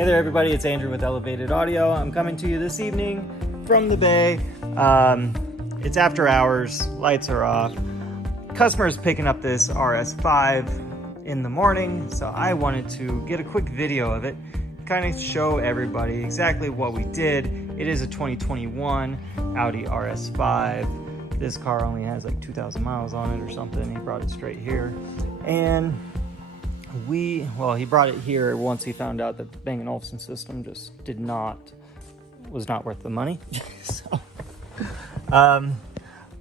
Hey there everybody, it's Andrew with Elevated Audio. I'm coming to you this evening from the bay. It's after hours, lights are off. Customer's picking up this RS5 in the morning, so I wanted to get a quick video of it, kind of show everybody exactly what we did. It is a 2021 Audi RS5. This car only has like 2,000 miles on it or something. He brought it straight here. And he brought it here once he found out that the Bang & Olufsen system just was not worth the money. So, I'm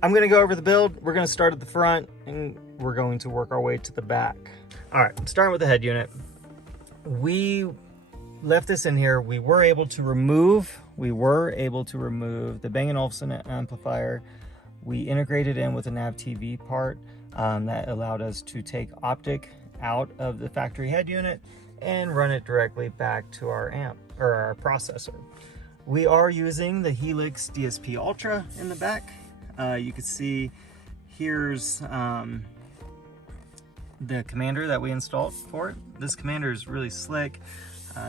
gonna go over the build. We're gonna start at the front and we're going to work our way to the back. All right, starting with the head unit. We left this in here. We were able to remove the Bang & Olufsen amplifier. We integrated in with a nav TV part that allowed us to take optic out of the factory head unit and run it directly back to our amp or our processor. We are using the Helix DSP Ultra in the back. You can see here's the commander that we installed for it. This commander is really slick.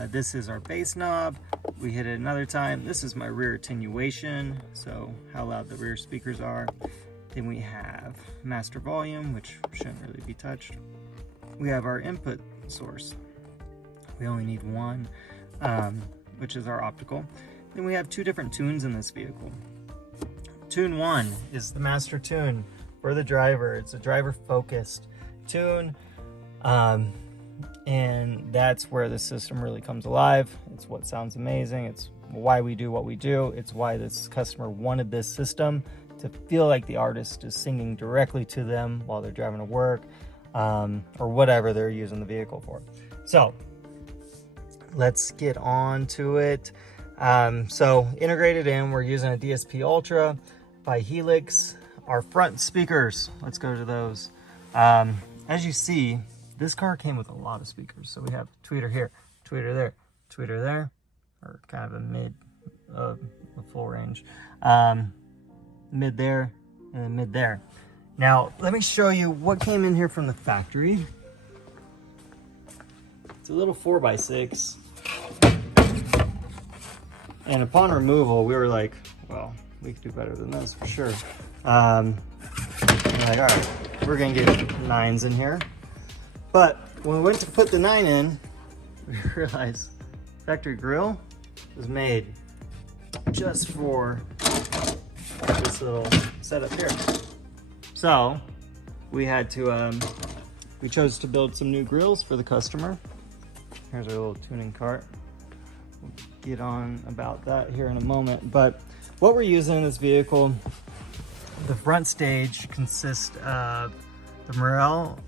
This is our bass knob. We hit it another time. This is my rear attenuation, so how loud the rear speakers are. Then we have master volume, which shouldn't really be touched. We have our input source. We only need one, which is our optical. Then we have two different tunes in this vehicle. Tune 1 is the master tune for the driver. It's a driver focused tune. And that's where the system really comes alive. It's what sounds amazing. It's why we do what we do. It's why this customer wanted this system to feel like the artist is singing directly to them while they're driving to work, or whatever they're using the vehicle for. So let's get on to it. So integrated in, we're using a DSP Ultra by Helix. Our front speakers, let's go to those. As you see, this car came with a lot of speakers. So we have tweeter here, tweeter there, tweeter there, or kind of a mid, a full range, mid there, and then mid there. Now, let me show you what came in here from the factory. It's a little 4x6. And upon removal, we were like, well, we could do better than this for sure. We're like, all right, we're gonna get 9s in here. But when we went to put the 9 in, we realized factory grill was made just for this little setup here. So we had to, we chose to build some new grills for the customer. Here's our little tuning cart. We'll get on about that here in a moment. But what we're using in this vehicle, the front stage consists of the Morel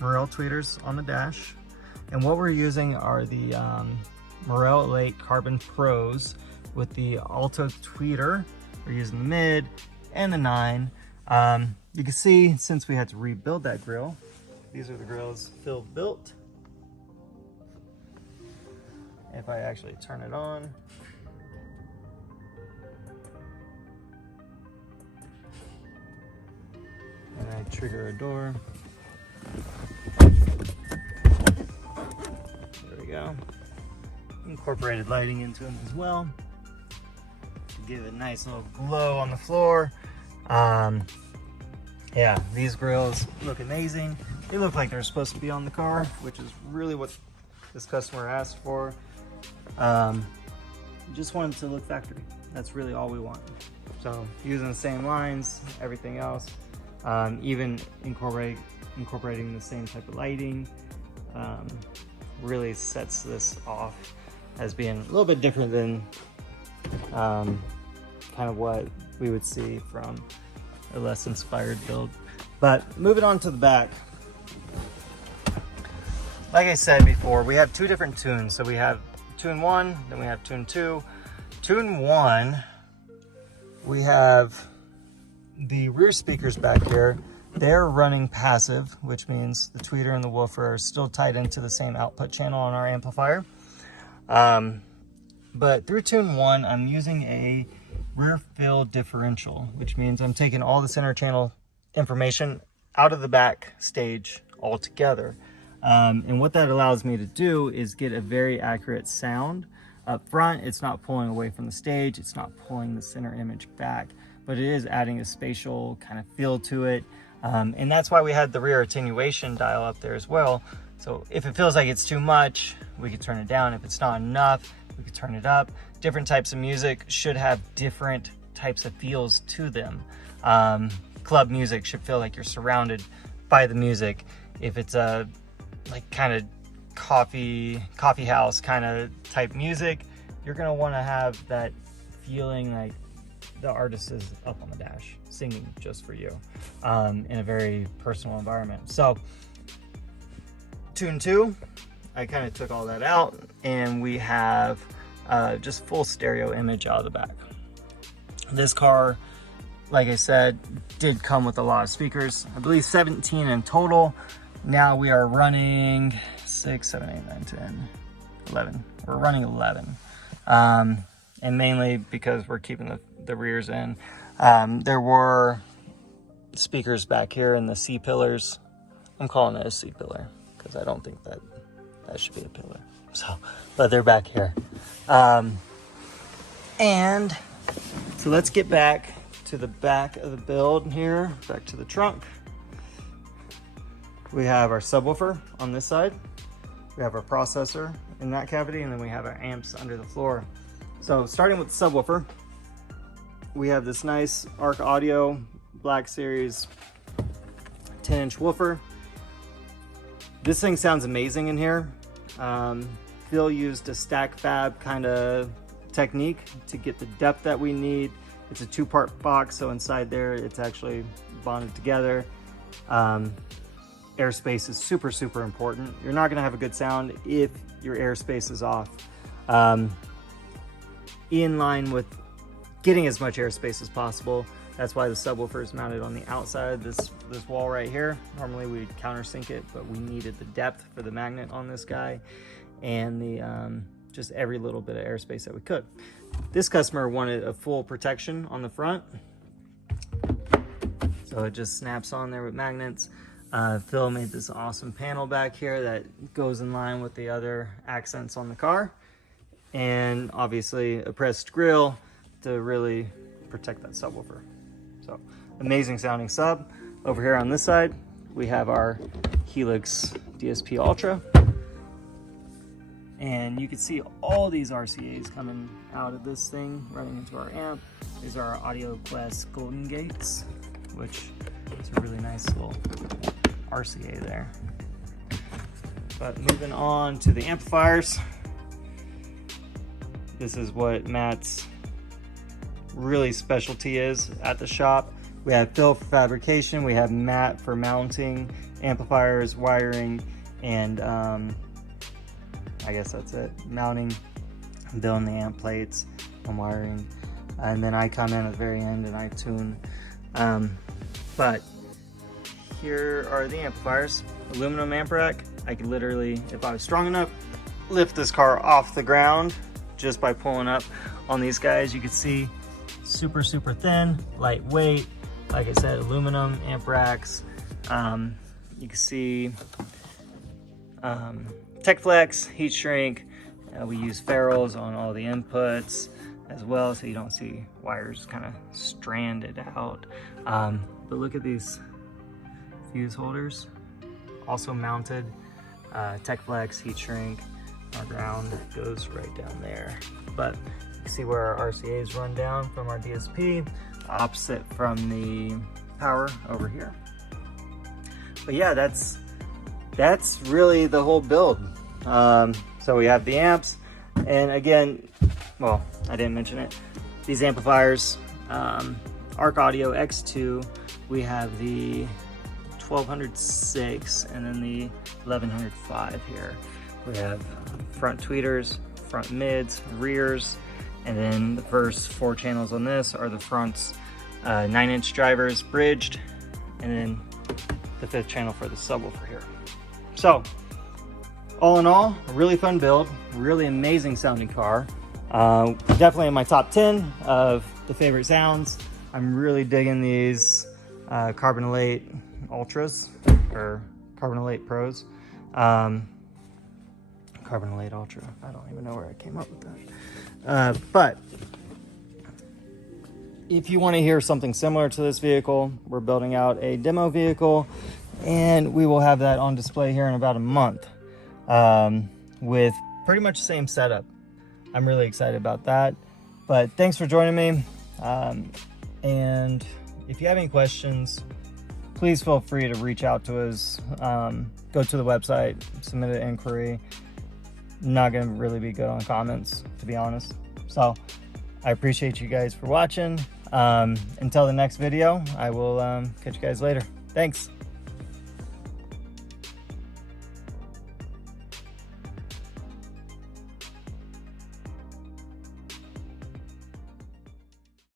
tweeters on the dash. And what we're using are the Morel Elite Carbon Pros with the Alto tweeter. We're using the mid and the 9. You can see, since we had to rebuild that grill, these are the grills Phil built. If I actually turn it on, and I trigger a door, there we go. Incorporated lighting into them as well to give it a nice little glow on the floor. Yeah, these grills look amazing. They look like they're supposed to be on the car, which is really what this customer asked for. Just wanted to look factory. That's really all we want. So using the same lines, everything else, even incorporating the same type of lighting, really sets this off as being a little bit different than kind of what we would see from a less inspired build. But moving on to the back, like I said before, we have two different tunes. So we have tune 1, then we have tune 2. Tune 1, we have the rear speakers back here. They're running passive, which means the tweeter and the woofer are still tied into the same output channel on our amplifier. But through tune 1, I'm using a rear fill differential, which means I'm taking all the center channel information out of the back stage altogether. And what that allows me to do is get a very accurate sound up front. It's not pulling away from the stage, it's not pulling the center image back, but it is adding a spatial kind of feel to it. And that's why we had the rear attenuation dial up there as well. So if it feels like it's too much, we could turn it down. If it's not enough, we could turn it up. Different types of music should have different types of feels to them. Club music should feel like you're surrounded by the music. If it's a like kind of coffee house kind of type music, you're gonna want to have that feeling like the artist is up on the dash singing just for you, in a very personal environment. So tune 2, I kind of took all that out, and we have just full stereo image out of the back. This car, like I said, did come with a lot of speakers. I believe 17 in total. Now we are running 6, 7, 8, 9, 10, 11. We're running 11. And mainly because we're keeping the rears in. There were speakers back here in the C pillars. I'm calling it a C pillar because I don't think that should be a pillar. So, but they're back here. And so let's get back to the back of the build here, back to the trunk. We have our subwoofer on this side. We have our processor in that cavity, and then we have our amps under the floor. So starting with the subwoofer, we have this nice Arc Audio Black Series 10-inch woofer. This thing sounds amazing in here. Phil used a stack fab kind of technique to get the depth that we need. It's a 2-part box, so inside there it's actually bonded together. Airspace is super, super important. You're not gonna have a good sound if your airspace is off. In line with getting as much airspace as possible, that's why the subwoofer is mounted on the outside of this wall right here. Normally we'd countersink it, but we needed the depth for the magnet on this guy and the just every little bit of airspace that we could. This customer wanted a full protection on the front, so it just snaps on there with magnets. Phil made this awesome panel back here that goes in line with the other accents on the car, and obviously a pressed grille to really protect that subwoofer. So amazing sounding sub. Over here on this side, we have our Helix DSP Ultra, and you can see all these RCAs coming out of this thing running into our amp. These are our Audio Quest Golden Gates, which is a really nice little RCA there. But moving on to the amplifiers, this is what Matt's really specialty is at the shop. We have Phil for fabrication, we have Matt for mounting amplifiers, wiring, and I guess that's it. Mounting, building the amp plates, and wiring. And then I come in at the very end and I tune. But here are the amplifiers. Aluminum amp rack. I could literally, if I was strong enough, lift this car off the ground just by pulling up on these guys. You can see super, super thin, lightweight. Like I said, aluminum amp racks. You can see TechFlex, heat shrink. We use ferrules on all the inputs as well, so you don't see wires kind of stranded out. But look at these fuse holders, also mounted. TechFlex, heat shrink. Our ground goes right down there. But you can see where our RCAs run down from our DSP, opposite from the power over here. But yeah, that's really the whole build. So we have the amps, and again, well, I didn't mention it, these amplifiers, Arc Audio X2, we have the 1206 and then the 1105 here. We have front tweeters, front mids, rears, and then the first 4 channels on this are the fronts, 9-inch drivers bridged, and then the 5th channel for the subwoofer here. So all in all, a really fun build, really amazing sounding car. Definitely in my top 10 of the favorite sounds. I'm really digging these Carbonolate Ultras or Carbonolate Pros. Carbonolate Ultra. I don't even know where I came up with that. But if you want to hear something similar to this vehicle, we're building out a demo vehicle, and we will have that on display here in about a month, with pretty much the same setup. I'm really excited about that. But thanks for joining me. And if you have any questions, please feel free to reach out to us. Go to the website, submit an inquiry. Not going to really be good on comments, to be honest. So I appreciate you guys for watching. Until the next video, I will catch you guys later. Thanks.